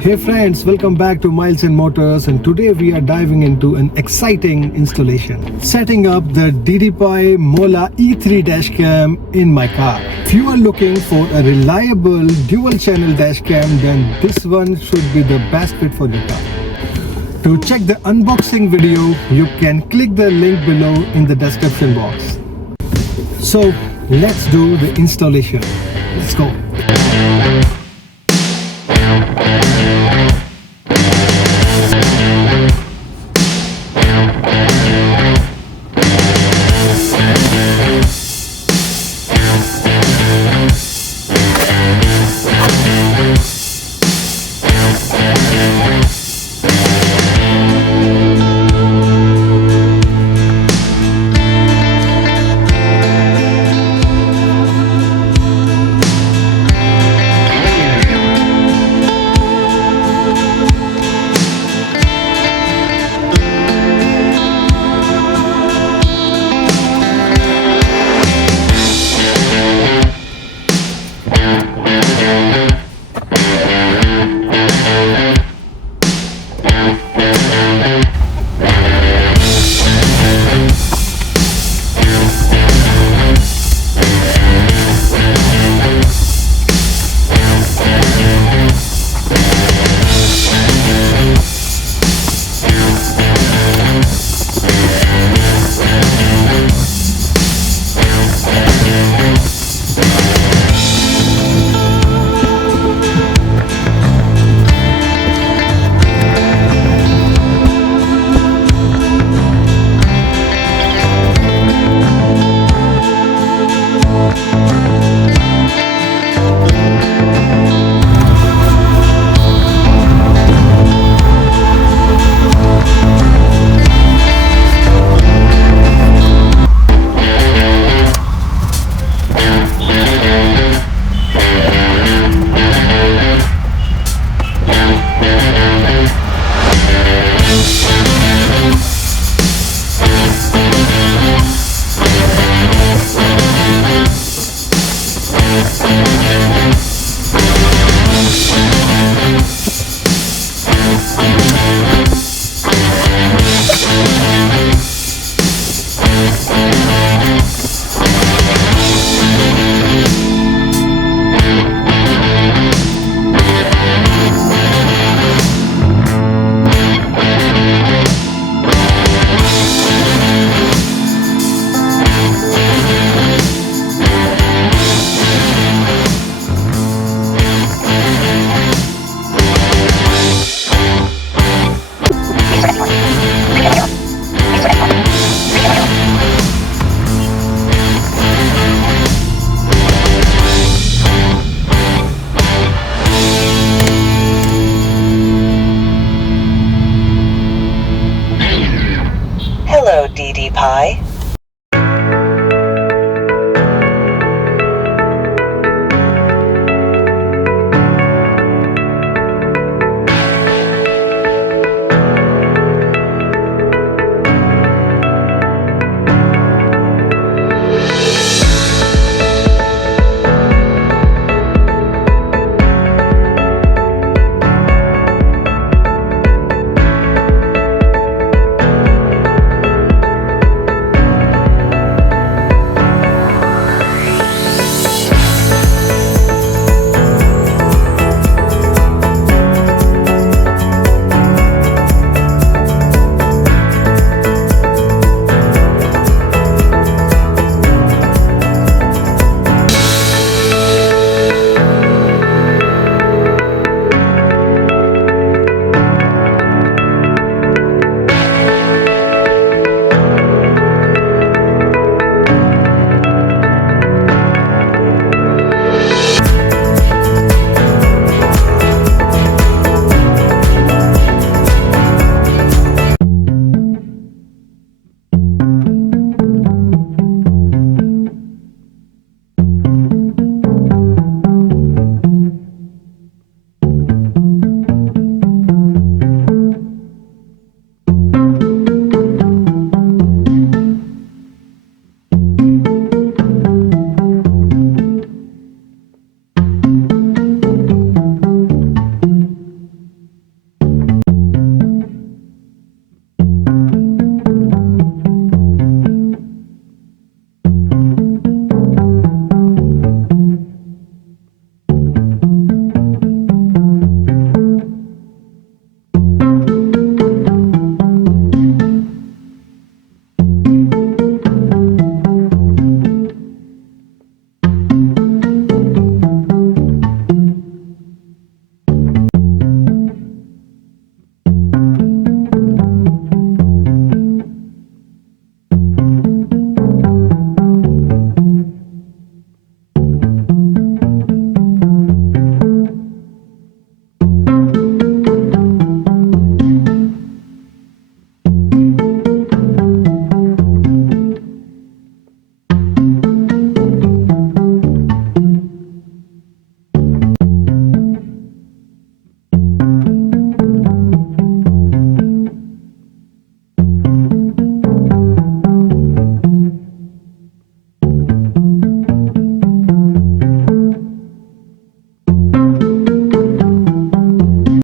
Hey friends, welcome back to Miles and Motors, and today we are diving into an exciting installation. Setting up the DDPAI MOLA E3 Dashcam in my car. If you are looking for a reliable dual channel dashcam, then this one should be the best fit for your car. To check the unboxing video, you can click the link below in the description box. So let's do the installation. Let's go.